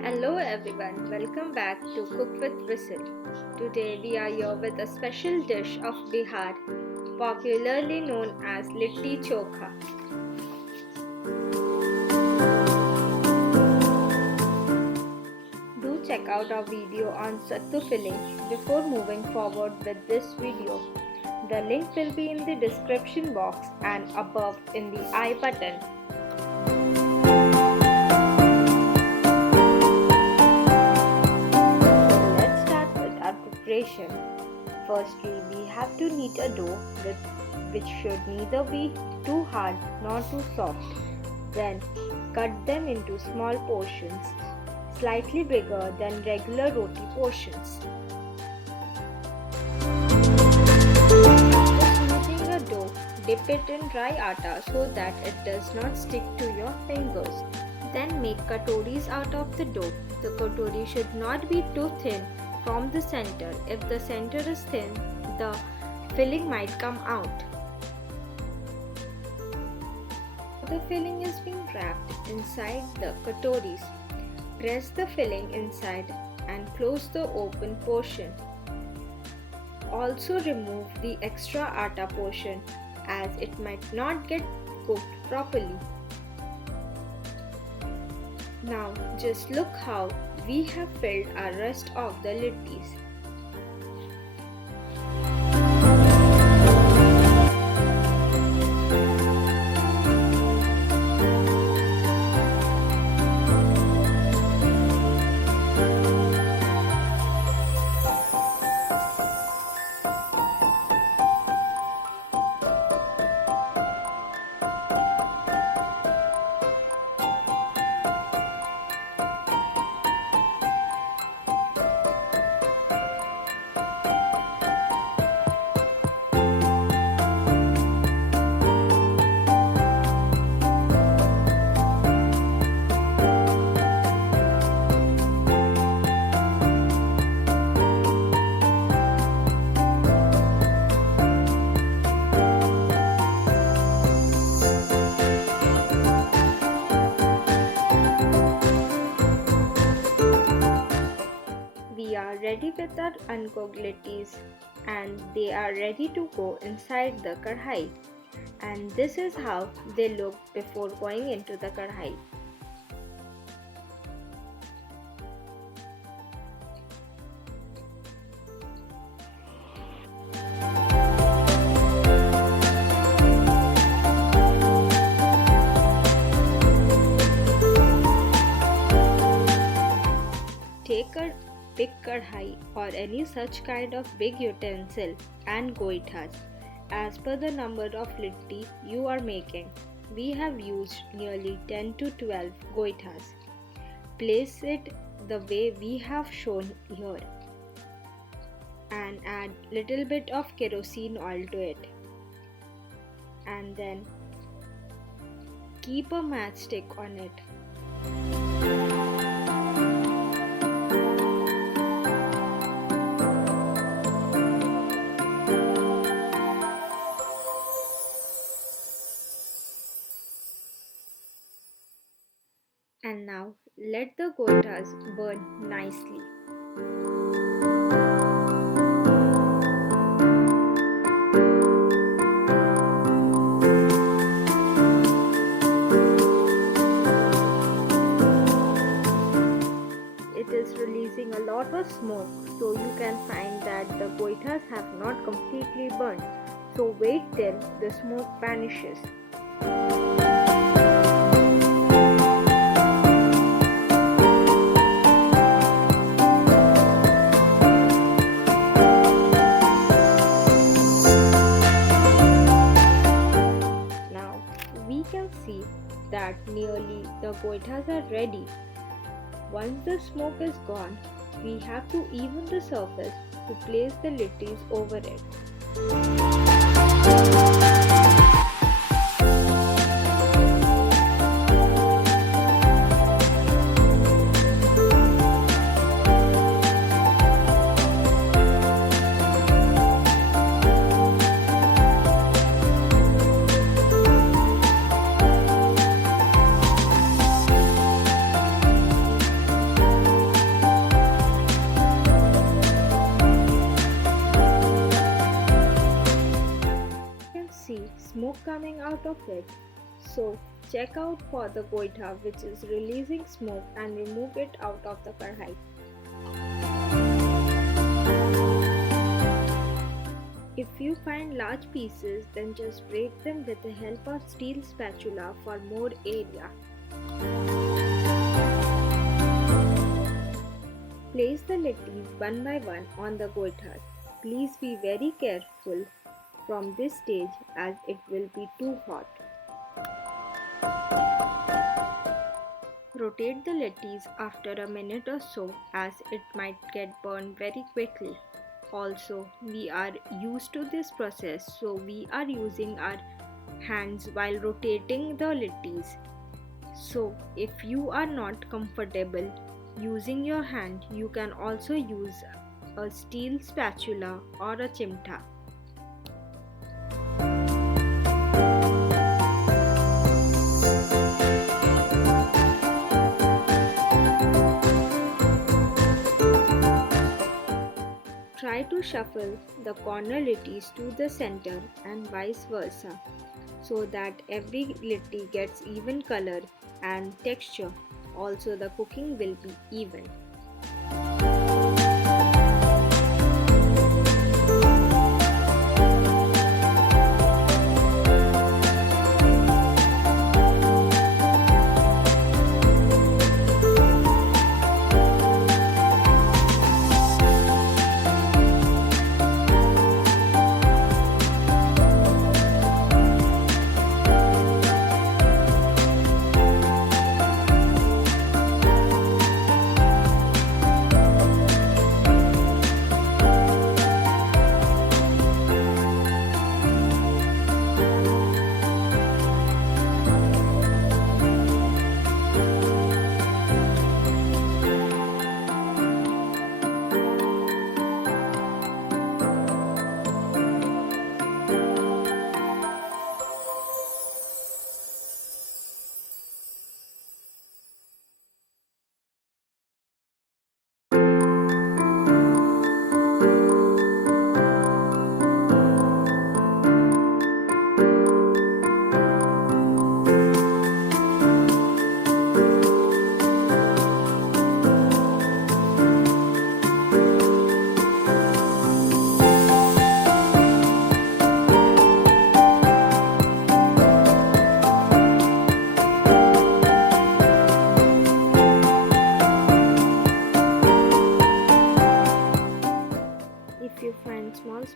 Hello everyone, welcome back to Cook with Whistle. Today we are here with a special dish of Bihar, popularly known as Litti Chokha. Do check out our video on sattu filling before moving forward with this video. The link will be in the description box and above in the I button. Firstly, we have to knead a dough which should neither be too hard nor too soft. Then cut them into small portions, slightly bigger than regular roti portions. After smoothing a dough, dip it in dry atta so that it does not stick to your fingers. Then make katoris out of the dough. The katori should not be too thin from the center. If the center is thin, the filling might come out. The filling is being wrapped inside the katoris. Press the filling inside and close the open portion. Also remove the extra atta portion as it might not get cooked properly. Now just look how we have filled our rest of the littis. We are ready with our uncooked littis and they are ready to go inside the kadhai. And this is how they look before going into the kadhai. Take a big kadhai or any such kind of big utensil and goitas as per the number of litti you are making. We have used nearly 10 to 12 goitas. Place it the way we have shown here and add little bit of kerosene oil to it. And then keep a matchstick on it. And now let the goitas burn nicely. It is releasing a lot of smoke, so you can find that the goitas have not completely burned. So wait till the smoke vanishes. See that nearly the goitas are ready. Once the smoke is gone, we have to even the surface to place the littis over it. coming out of it. So check out for the goita which is releasing smoke and remove it out of the kadhai. If you find large pieces, then just break them with the help of steel spatula for more area. Place the littis one by one on the goitas. Please be very careful from this stage as it will be too hot. Rotate the littis after a minute or so as it might get burned very quickly. Also, we are used to this process, so we are using our hands while rotating the littis. So, if you are not comfortable using your hand, you can also use a steel spatula or a chimta. Try to shuffle the corner littis to the center and vice versa so that every litti gets even color and texture. Also, the cooking will be even.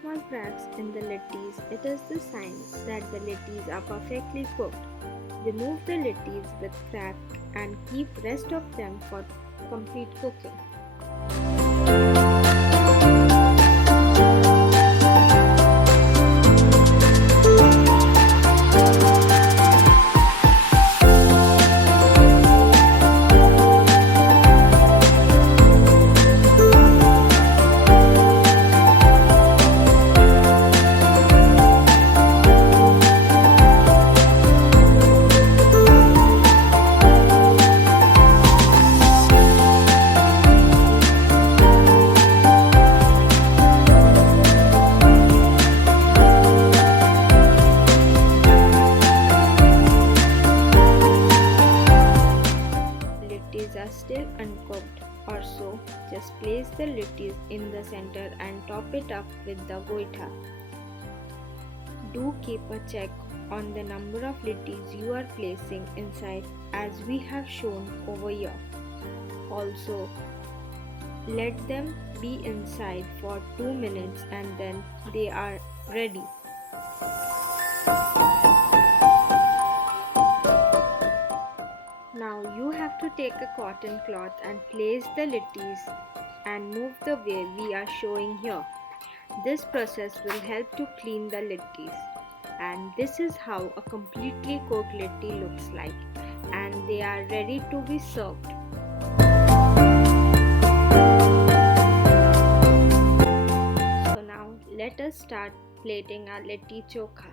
Small cracks in the littis, it is the sign that the littis are perfectly cooked. Remove the littis with crack and keep rest of them for complete cooking. Are still uncooked or so, just place the littis in the center and top it up with the goita. Do keep a check on the number of littis you are placing inside as we have shown over here. Also, let them be inside for 2 minutes and then they are ready. Now you have to take a cotton cloth and place the littis and move the way we are showing here. This process will help to clean the littis, and this is how a completely cooked litti looks like, and they are ready to be served. So now let us start plating our litti chokha.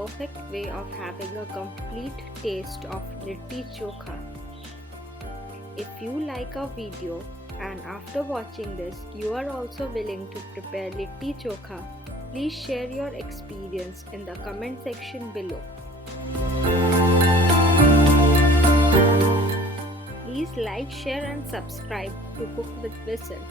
perfect way of having a complete taste of Litti Chokha. If you like our video and after watching this you are also willing to prepare Litti Chokha, please share your experience in the comment section below. Please like, share and subscribe to Cook with Whistle.